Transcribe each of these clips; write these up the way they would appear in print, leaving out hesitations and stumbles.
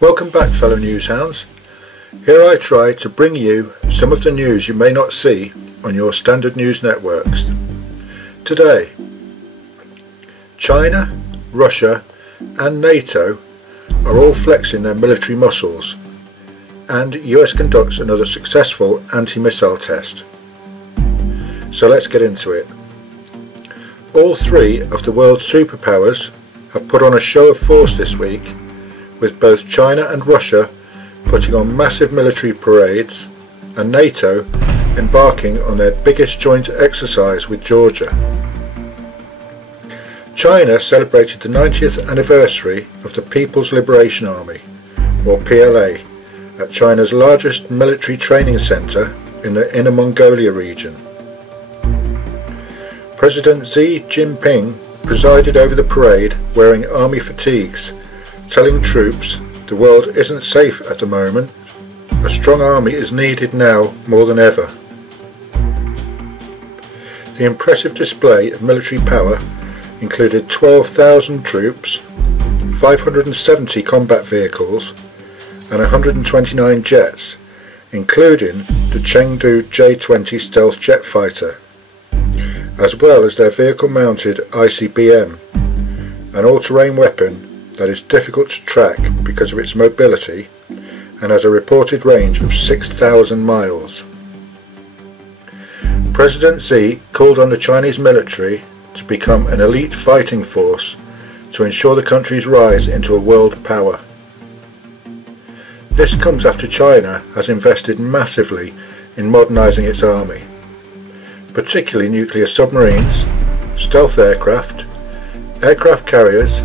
Welcome back, fellow newshounds. Here I try to bring you some of the news you may not see on your standard news networks. Today, China, Russia and NATO are all flexing their military muscles, and US conducts another successful anti-missile test. So let's get into it. All three of the world's superpowers have put on a show of force this week, with both China and Russia putting on massive military parades and NATO embarking on their biggest joint exercise with Georgia. China celebrated the 90th anniversary of the People's Liberation Army, or PLA, at China's largest military training centre in the Inner Mongolia region. President Xi Jinping presided over the parade wearing army fatigues, telling troops the world isn't safe at the moment. A strong army is needed now more than ever. The impressive display of military power included 12,000 troops, 570 combat vehicles and 129 jets, including the Chengdu J-20 stealth jet fighter, as well as their vehicle-mounted ICBM, an all-terrain weapon that is difficult to track because of its mobility and has a reported range of 6,000 miles. President Xi called on the Chinese military to become an elite fighting force to ensure the country's rise into a world power. This comes after China has invested massively in modernising its army, particularly nuclear submarines, stealth aircraft, aircraft carriers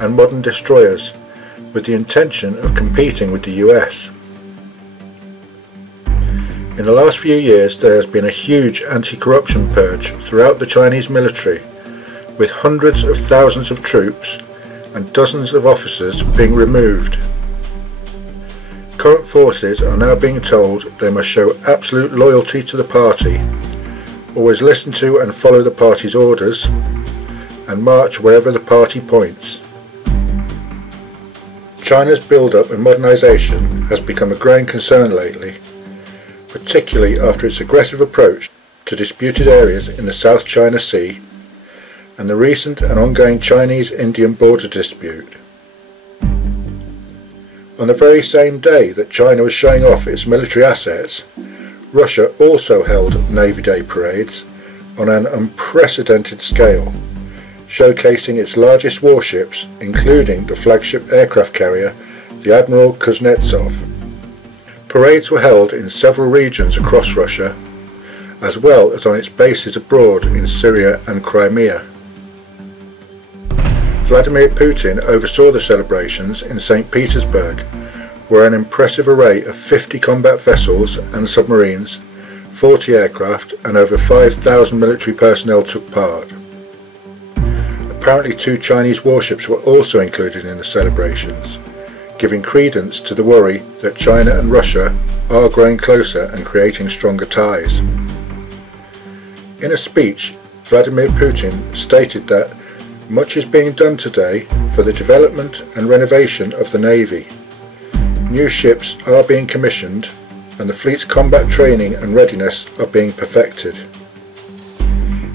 and modern destroyers, with the intention of competing with the US. In the last few years there has been a huge anti-corruption purge throughout the Chinese military, with hundreds of thousands of troops and dozens of officers being removed. Current forces are now being told they must show absolute loyalty to the party, always listen to and follow the party's orders, and march wherever the party points. China's build-up and modernisation has become a growing concern lately, particularly after its aggressive approach to disputed areas in the South China Sea and the recent and ongoing Chinese-Indian border dispute. On the very same day that China was showing off its military assets, Russia also held Navy Day parades on an unprecedented scale, showcasing its largest warships, including the flagship aircraft carrier, the Admiral Kuznetsov. Parades were held in several regions across Russia, as well as on its bases abroad in Syria and Crimea. Vladimir Putin oversaw the celebrations in St. Petersburg, where an impressive array of 50 combat vessels and submarines, 40 aircraft and over 5,000 military personnel took part. Apparently 2 Chinese warships were also included in the celebrations, giving credence to the worry that China and Russia are growing closer and creating stronger ties. In a speech, Vladimir Putin stated that much is being done today for the development and renovation of the Navy. New ships are being commissioned and the fleet's combat training and readiness are being perfected.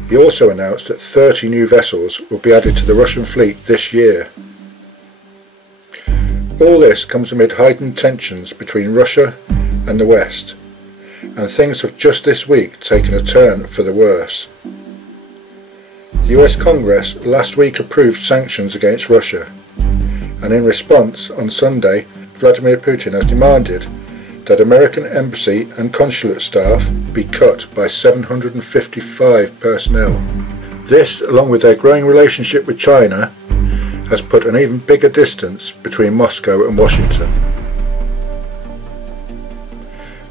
He also announced that 30 new vessels will be added to the Russian fleet this year. All this comes amid heightened tensions between Russia and the West, and things have just this week taken a turn for the worse. The US Congress last week approved sanctions against Russia, and in response on Sunday Vladimir Putin has demanded that American embassy and consulate staff be cut by 755 personnel. This, along with their growing relationship with China, has put an even bigger distance between Moscow and Washington.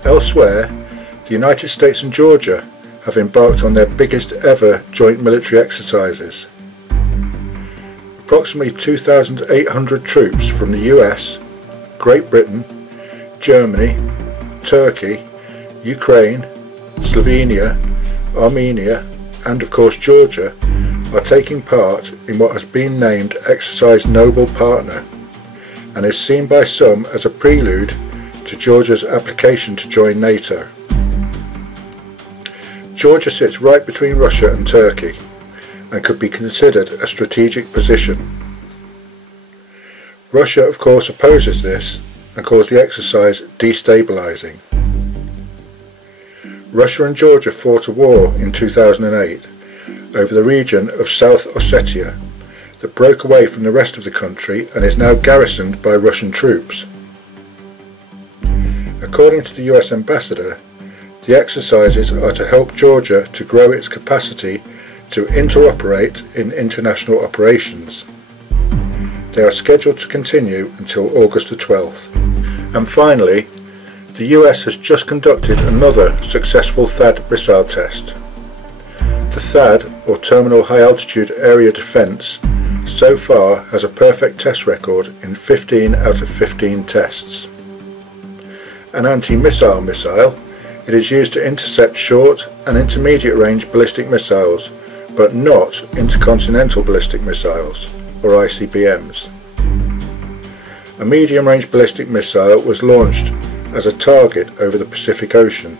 Elsewhere, the United States and Georgia have embarked on their biggest ever joint military exercises. Approximately 2,800 troops from the US, Great Britain, Germany, Turkey, Ukraine, Slovenia, Armenia and of course Georgia are taking part in what has been named Exercise Noble Partner, and is seen by some as a prelude to Georgia's application to join NATO. Georgia sits right between Russia and Turkey and could be considered a strategic position. Russia of course opposes this and calls the exercise destabilizing. Russia and Georgia fought a war in 2008 over the region of South Ossetia that broke away from the rest of the country and is now garrisoned by Russian troops. According to the US ambassador, the exercises are to help Georgia to grow its capacity to interoperate in international operations. They are scheduled to continue until August the 12th. And finally, the US has just conducted another successful THAAD missile test. The THAAD, or Terminal High Altitude Area Defense, so far has a perfect test record in 15 out of 15 tests. An anti-missile missile, it is used to intercept short and intermediate range ballistic missiles, but not intercontinental ballistic missiles, or ICBMs. A medium-range ballistic missile was launched as a target over the Pacific Ocean.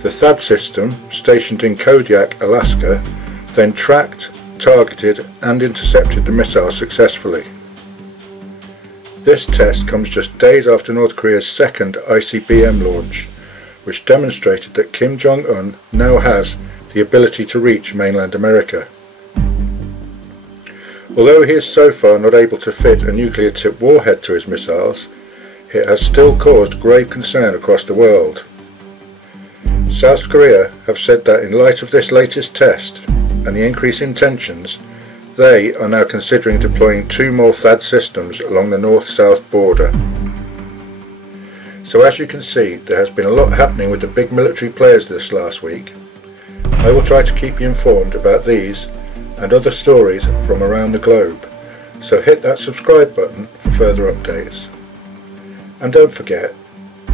The THAAD system, stationed in Kodiak, Alaska, then tracked, targeted and intercepted the missile successfully. This test comes just days after North Korea's second ICBM launch, which demonstrated that Kim Jong-un now has the ability to reach mainland America. Although he is so far not able to fit a nuclear-tipped warhead to his missiles, it has still caused grave concern across the world. South Korea have said that in light of this latest test and the increase in tensions, they are now considering deploying 2 more THAAD systems along the north-south border. So as you can see, there has been a lot happening with the big military players this last week. I will try to keep you informed about these and other stories from around the globe, so hit that subscribe button for further updates. And don't forget,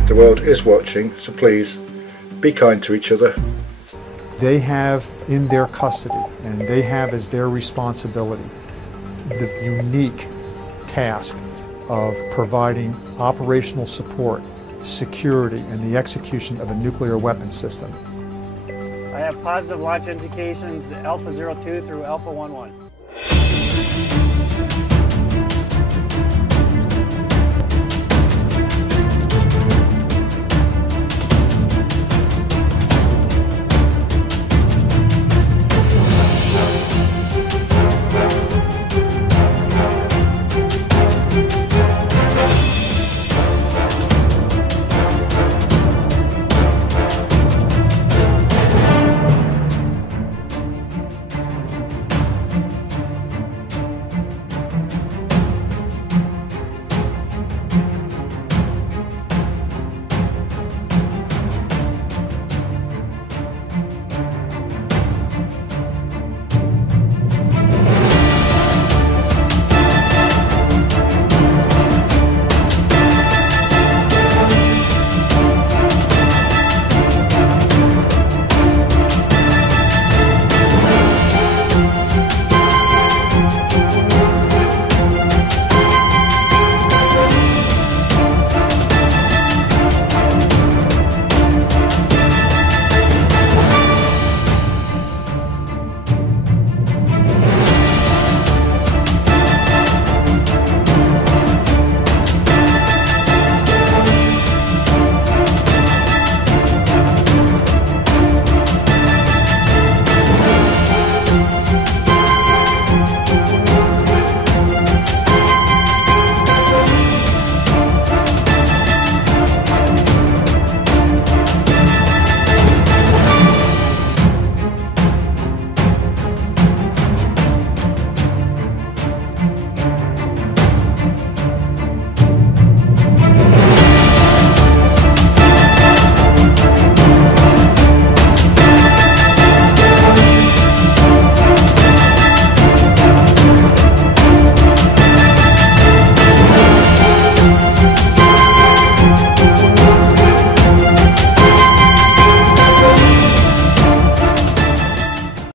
the world is watching, so please be kind to each other. They have in their custody, and they have as their responsibility, the unique task of providing operational support, security, and the execution of a nuclear weapons system. I have positive launch indications Alpha 02 through Alpha 11.